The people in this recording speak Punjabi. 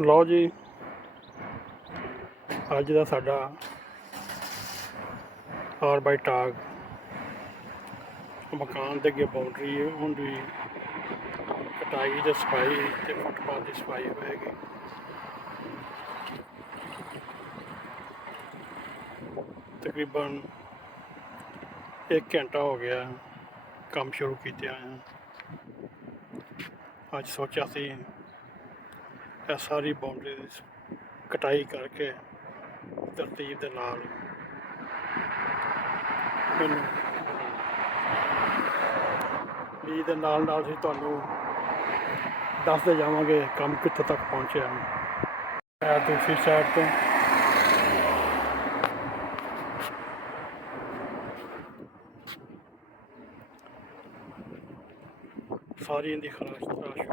ਲਓ ਜੀ, ਅੱਜ ਦਾ ਸਾਡਾ ਆਰ ਬਾਈ ਟਾਗ ਮਕਾਨ ਦੇ ਅੱਗੇ ਬਾਉਂਡਰੀ ਹੈ, ਉਹਦੀ ਕਟਾਈ ਤੇ ਸਫਾਈ ਤੇ ਫੁੱਟਪਾਥ ਦੀ ਸਫਾਈ ਹੋਏਗੀ। ਤਕਰੀਬਨ 1 ਘੰਟਾ ਹੋ ਗਿਆ ਕੰਮ ਸ਼ੁਰੂ ਕੀਤੇ ਆ। ਅੱਜ ਸੋਚਿਆ ਸੀ ਇਹ ਸਾਰੀ ਬਾਉਂਡਰੀ ਦੀ ਕਟਾਈ ਕਰਕੇ ਤਰਤੀਬ ਦੇ ਨਾਲ ਮੈਨੂੰ ਵੀ ਦੇ ਨਾਲ ਅਸੀਂ ਤੁਹਾਨੂੰ ਦੱਸਦੇ ਜਾਵਾਂਗੇ ਕੰਮ ਕਿੱਥੋਂ ਤੱਕ ਪਹੁੰਚਿਆ ਹੈ। ਦੂਸਰੀ ਸਾਈਡ ਤੋਂ ਸਾਰੀ ਇਹਦੀ ਖਰਾਸ਼ ਹੋਏਗੀ।